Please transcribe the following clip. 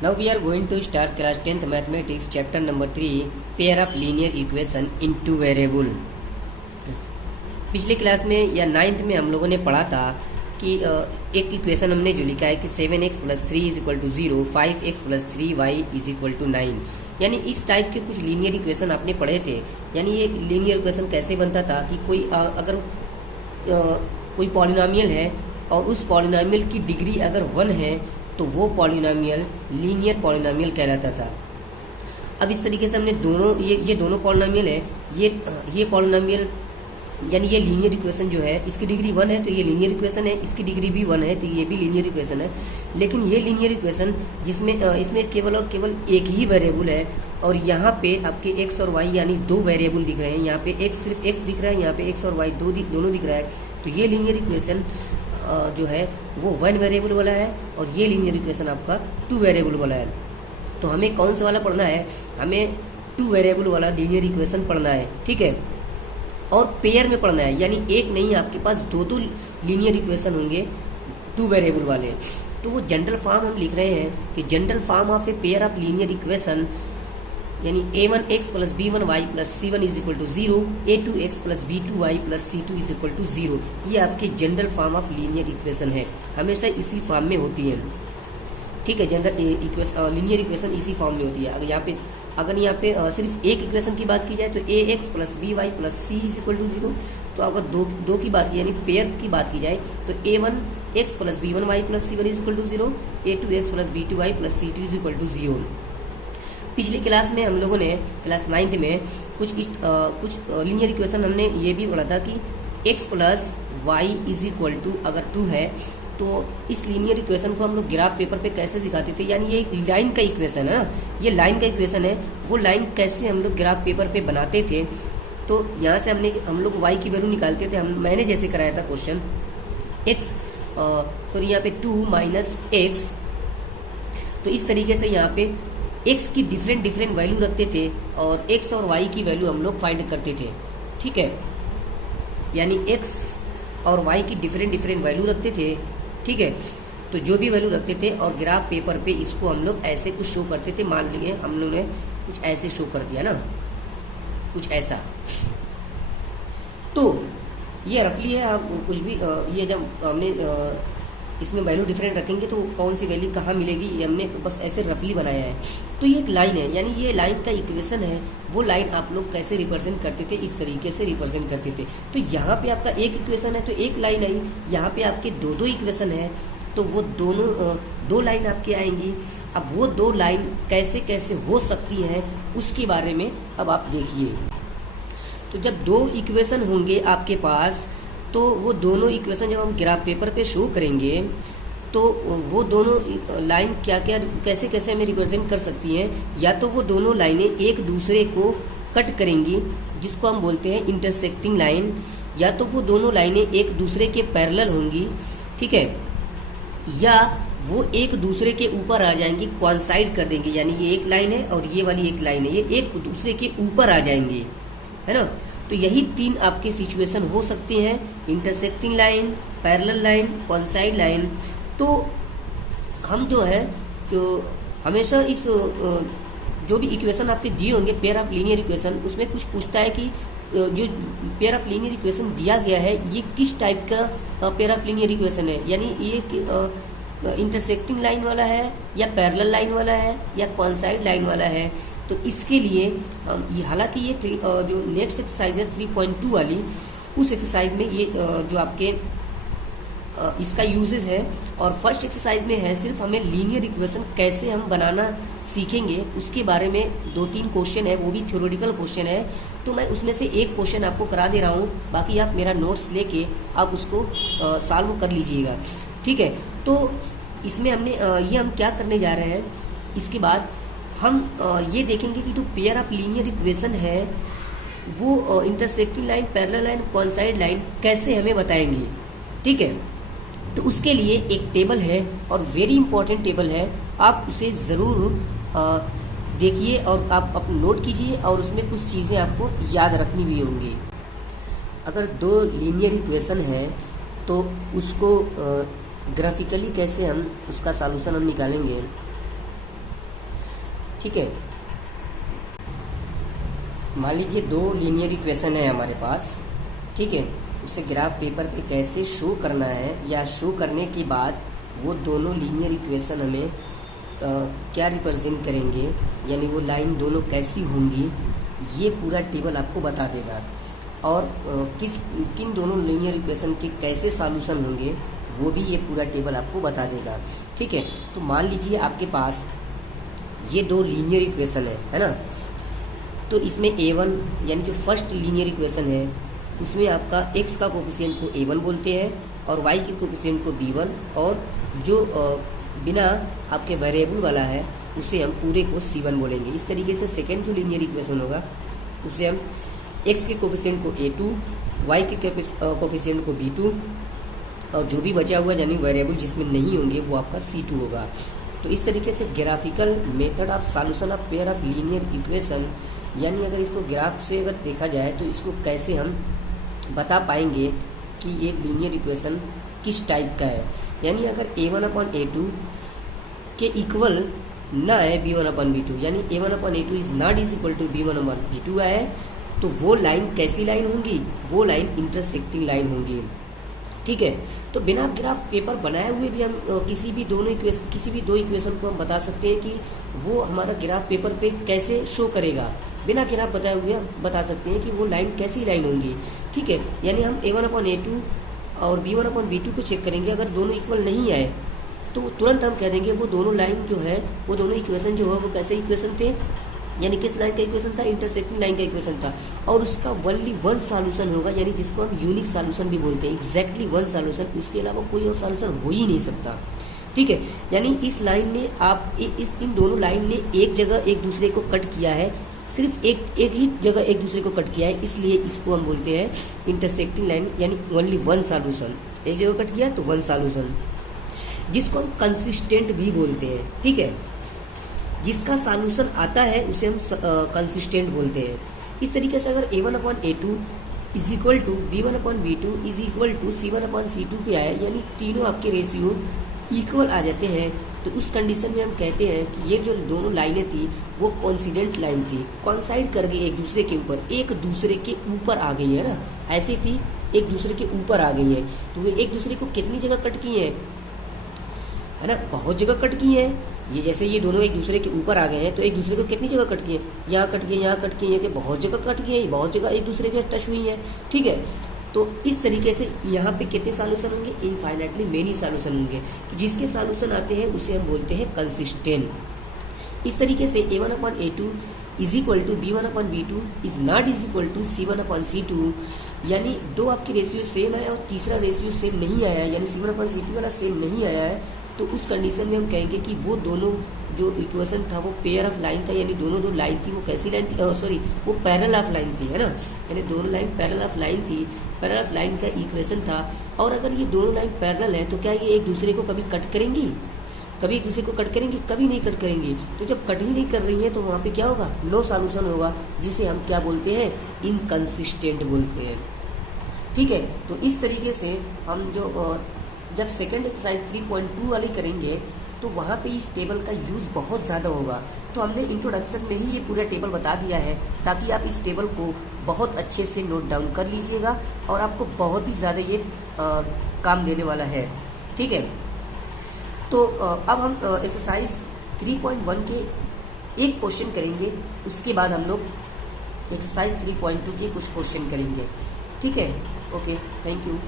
Now we are going to start class 10th mathematics chapter number 3 pair of linear equation in two variable। पिछले class में या 9th में हम लोगों ने पढ़ा था कि एक इक्वेशन हमने जो लिखा है कि 7x + 3 = 0, 5x + 3y = 9। यानी इस टाइप के कुछ लीनियर इक्वेशन आपने पढ़े थे। यानी ये लीनियर इक्वेशन कैसे बनता था कि अगर कोई पॉलिनोमियल है और उस पॉलिनोमियल की डिग्री अगर 1 है तो वो पॉलिनोमियल लीनियर पॉलिनोमियल कहलाता था। अब इस तरीके से हमने दोनों ये दोनों पॉलिनोमियल है, ये पॉलिनोमियल यानी ये लीनियर इक्वेशन जो है इसकी डिग्री 1 है तो ये लीनियर इक्वेशन है, इसकी डिग्री भी 1 है तो ये भी लीनियर इक्वेशन है। लेकिन ये लीनियर इक्वेशन जिसमें इसमें केवल और केवल एक ही वेरिएबल है और यहाँ पे आपके x और y यानी दो वेरिएबल दिख रहे हैं। यहाँ पे x सिर्फ x दिख रहा है, यहाँ पे x और y दोनों दिख रहा है। तो ये लीनियर इक्वेशन जो है वो 1 वेरिएबल वाला है और ये लीनियर इक्वेशन आपका 2 वेरिएबल वाला है। तो हमें कौन सा वाला पढ़ना है? हमें 2 वेरिएबल वाला लीनियर इक्वेशन पढ़ना है, ठीक है। और पेयर में पढ़ना है, यानी एक नहीं, आपके पास दो लीनियर इक्वेशन होंगे 2 वेरिएबल वाले। तो वो जनरल फॉर्म हम लिख रहे हैं कि general form of a pair of linear equation यानी a1x + b1y + c1 = 0, a2x + b2y + c2 = 0। ये आपके general form of linear equation है, हमेशा इसी फॉर्म में होती है, ठीक है। जनरल लीनियर इक्वेशन इसी फॉर्म में होती है। अगर यहाँ पे सिर्फ एक इक्वेशन की बात की जाए तो ax + by + c = 0। तो अगर दो की बात की यानी पेयर की बात की जाए तो a1x + b1y + c1 = 0, a2x + b2y + c2 = 0। पिछली क्लास में हम लोगों ने क्लास 9th में कुछ लीनियर इक्वेशन हमने ये भी पढ़ा था कि x + y = अगर 2 है तो इस लीनियर इक्वेशन को हम लोग ग्राफ पेपर पे कैसे दिखाते थे। यानी ये एक लाइन का इक्वेशन है ना, ये लाइन का इक्वेशन है। वो लाइन कैसे हम लोग ग्राफ पेपर पे बनाते थे, तो यहाँ से हम लोग y की वैल्यू निकालते थे। मैंने जैसे कराया था क्वेश्चन यहाँ पे 2 - x। तो इस तरीके से यहाँ पे x की डिफरेंट वैल्यू रखते थे और x और y की वैल्यू हम लोग फाइंड करते थे, ठीक है। यानी x और y की डिफरेंट वैल्यू रखते थे, ठीक है। तो जो भी वैल्यू रखते थे और ग्राफ पेपर पे इसको हम लोग ऐसे कुछ शो करते थे। मान लीजिए हम लोगों ने कुछ ऐसे शो कर दिया ना, कुछ ऐसा। तो ये रफली है, आप कुछ भी ये जब हमने इसमें वैल्यू डिफरेंट रखेंगे तो कौन सी वैल्यू कहाँ मिलेगी ये हमने बस ऐसे रफली बनाया है। तो ये एक लाइन है, यानी ये लाइन का इक्वेशन है। वो लाइन आप लोग कैसे रिप्रेजेंट करते थे? इस तरीके से रिप्रेजेंट करते थे। तो यहाँ पे आपका एक इक्वेशन है तो एक लाइन आई, यहाँ पे आपके दो इक्वेशन है तो वो दो लाइन आपके आएंगी। अब वो 2 लाइन कैसे कैसे हो सकती हैं उसके बारे में अब आप देखिए। तो जब 2 इक्वेशन होंगे आपके पास तो वो दोनों इक्वेशन जब हम ग्राफ पेपर पे शो करेंगे तो वो दोनों लाइन कैसे कैसे हमें रिप्रेजेंट कर सकती हैं। या तो वो दोनों लाइनें एक दूसरे को कट करेंगी जिसको हम बोलते हैं इंटरसेक्टिंग लाइन, या तो वो दोनों लाइनें एक दूसरे के पैरेलल होंगी, ठीक है, या वो एक दूसरे के ऊपर आ जाएंगी, कोइंसाइड कर देंगे। यानी ये एक लाइन है और ये वाली एक लाइन है, ये एक दूसरे के ऊपर आ जाएंगे, है ना। तो यही 3 आपके सिचुएशन हो सकती हैं, intersecting line, parallel line, coincide line. तो हम जो है तो हमेशा इस जो भी इक्वेशन आपके दिए होंगे पेयर ऑफ लीनियर इक्वेशन, उसमें कुछ पूछता है कि जो पेयर ऑफ लीनियर इक्वेशन दिया गया है ये किस टाइप का पेयर ऑफ लीनियर इक्वेशन है। यानी ये इंटरसेक्टिंग लाइन वाला है या पैरेलल लाइन वाला है या कोइंसाइड लाइन वाला है। तो इसके लिए हालांकि ये जो नेक्स्ट एक्सरसाइज है 3.2 वाली, उस एक्सरसाइज में ये जो आपके इसका यूजेस है। और फर्स्ट एक्सरसाइज में है सिर्फ हमें लीनियर इक्वेशन कैसे हम बनाना सीखेंगे उसके बारे में 2-3 क्वेश्चन है, वो भी थ्योरेटिकल क्वेश्चन है। तो मैं उसमें से एक क्वेश्चन आपको करा दे रहा हूँ, बाकी आप मेरा नोट्स लेके आप उसको सॉल्व कर लीजिएगा, ठीक है। तो इसमें ये हम क्या करने जा रहे हैं, इसके बाद हम ये देखेंगे कि जो पेयर ऑफ लीनियर इक्वेशन है वो intersecting line, parallel line, coincide line कैसे हमें बताएंगे, ठीक है। तो उसके लिए एक टेबल है और वेरी इंपॉर्टेंट टेबल है, आप उसे ज़रूर देखिए और आप नोट कीजिए और उसमें कुछ चीज़ें आपको याद रखनी भी होंगी। अगर 2 लीनियर इक्वेशन है तो उसको ग्राफिकली कैसे हम उसका सॉल्यूशन हम निकालेंगे। ठीक है। मान लीजिए दो लीनियर इक्वेशन है हमारे पास, ठीक है, उसे ग्राफ पेपर पे कैसे शो करना है या शो करने के बाद वो दोनों लीनियर इक्वेशन हमें क्या रिप्रेजेंट करेंगे, यानी वो लाइन दोनों कैसी होंगी, ये पूरा टेबल आपको बता देगा। और किन दोनों लीनियर इक्वेशन के कैसे सॉल्यूशन होंगे वो भी ये पूरा टेबल आपको बता देगा, ठीक है। तो मान लीजिए आपके पास ये दो लीनियर इक्वेशन है ना, तो इसमें A1 यानी जो फर्स्ट लीनियर इक्वेशन है उसमें आपका x का कोफिशिएंट को A1 बोलते हैं और y के कोफिशिएंट को B1, और जो बिना आपके वेरिएबल वाला है उसे हम पूरे को C1 बोलेंगे। इस तरीके से सेकेंड जो लीनियर इक्वेशन होगा उसे हम x के कोफिशिएंट को A2, y के कोफिशिएंट को B2 और जो भी बचा हुआ यानी वेरिएबल जिसमें नहीं होंगे वो आपका C2 होगा। तो इस तरीके से graphical method of solution of pair of linear equation, यानी अगर इसको ग्राफ से अगर देखा जाए तो इसको कैसे हम बता पाएंगे कि ये लीनियर इक्वेशन किस टाइप का है। यानी अगर A1/A2 के इक्वल ना है B1/B2, यानी A1/A2 is not is equal to B1/B2 है, तो वो लाइन कैसी लाइन होंगी, वो लाइन इंटरसेक्टिंग लाइन होंगी, ठीक है। तो बिना ग्राफ पेपर बनाए हुए भी हम किसी भी दो इक्वेशन को हम बता सकते हैं कि वो हमारा ग्राफ पेपर पे कैसे शो करेगा। बिना ग्राफ बताए हुए हम बता सकते हैं कि वो लाइन कैसी लाइन होंगी, ठीक है। यानी हम A1/A2 और B1/B2 को चेक करेंगे, अगर दोनों इक्वल नहीं आए तो तुरंत हम कह देंगे वो दोनों लाइन जो है, वो दोनों इक्वेशन जो है वो कैसे इक्वेशन थे, यानी किस लाइन का इक्वेशन था, इंटरसेक्टिंग लाइन का इक्वेशन था, और उसका ओनली वन सॉल्यूशन होगा, यानी जिसको हम यूनिक सॉल्यूशन भी बोलते हैं, एग्जैक्टली वन सॉल्यूशन, उसके अलावा कोई और सॉल्यूशन हो ही नहीं सकता, ठीक है। यानी इस लाइन ने इन दोनों लाइन ने एक जगह एक दूसरे को कट किया है, सिर्फ एक ही जगह एक दूसरे को कट किया है, इसलिए इसको हम बोलते हैं इंटरसेक्टिंग लाइन, यानी ओनली वन सॉल्यूशन, एक जगह कट किया तो वन सॉल्यूशन, जिसको हम कंसिस्टेंट भी बोलते हैं, ठीक है। जिसका सॉल्यूशन आता है उसे हम कंसिस्टेंट बोलते हैं। इस तरीके से अगर A1/A2 is equal to B1/B2 is equal to C1/C2 क्या है, यानी तीनों आपके रेशियो इक्वल आ जाते हैं, तो उस कंडीशन में हम कहते हैं कि ये जो दोनों लाइनें थी वो कॉन्सिडेंट लाइन थी, कॉन्साइड कर गई एक दूसरे के ऊपर, एक दूसरे के ऊपर आ गई है ना, ऐसी थी एक दूसरे के ऊपर आ गई है। तो वे एक दूसरे को कितनी जगह कट की है ना, बहुत जगह कट की है। ये जैसे ये दोनों एक दूसरे के ऊपर आ गए हैं तो एक दूसरे को कितनी जगह कट किए, यहाँ कट किए, यहाँ कट किए, कि बहुत जगह कट किए, बहुत जगह एक दूसरे के टच हुई है, ठीक है। तो इस तरीके से यहाँ पे कितने सॉल्यूशन होंगे, इनफाइनाइटली मेनी सॉल्यूशन होंगे। तो जिसके सॉल्यूशन आते हैं उसे हम बोलते हैं कंसिस्टेंट। इस तरीके से A1/A2 is equal to B1/B2 is not is equal to C1/C2, यानी दो आपकी रेशियो सेम है और तीसरा रेशियो सेम नहीं आया है, यानी C1/C2 वाला सेम नहीं आया है, तो उस कंडीशन में हम कहेंगे कि वो दोनों जो इक्वेशन था वो पेयर ऑफ लाइन था, यानी दोनों जो लाइन थी वो कैसी लाइन थी, वो पैरेलल ऑफ लाइन थी, है ना, यानी दोनों लाइन पैरेलल ऑफ लाइन थी, पैरेलल ऑफ लाइन का इक्वेशन था। और अगर ये दोनों लाइन पैरेलल है तो क्या ये एक दूसरे को कभी कट करेंगी, कभी एक दूसरे को कट करेंगी, कभी नहीं कट करेंगी। तो जब कट ही नहीं कर रही है तो वहाँ पे क्या होगा, नो सॉल्यूशन होगा, जिसे हम क्या बोलते हैं, इनकंसिस्टेंट बोलते हैं, ठीक है। तो इस तरीके से हम जब सेकंड एक्सरसाइज 3.2 वाली करेंगे तो वहाँ पे इस टेबल का यूज़ बहुत ज़्यादा होगा। तो हमने इंट्रोडक्शन में ही ये पूरा टेबल बता दिया है ताकि आप इस टेबल को बहुत अच्छे से नोट डाउन कर लीजिएगा और आपको बहुत ही ज़्यादा ये काम देने वाला है, ठीक है। तो अब हम एक्सरसाइज 3.1 के एक क्वेश्चन करेंगे, उसके बाद हम लोग एक्सरसाइज 3.2 के कुछ क्वेश्चन करेंगे, ठीक है। Okay, thank you.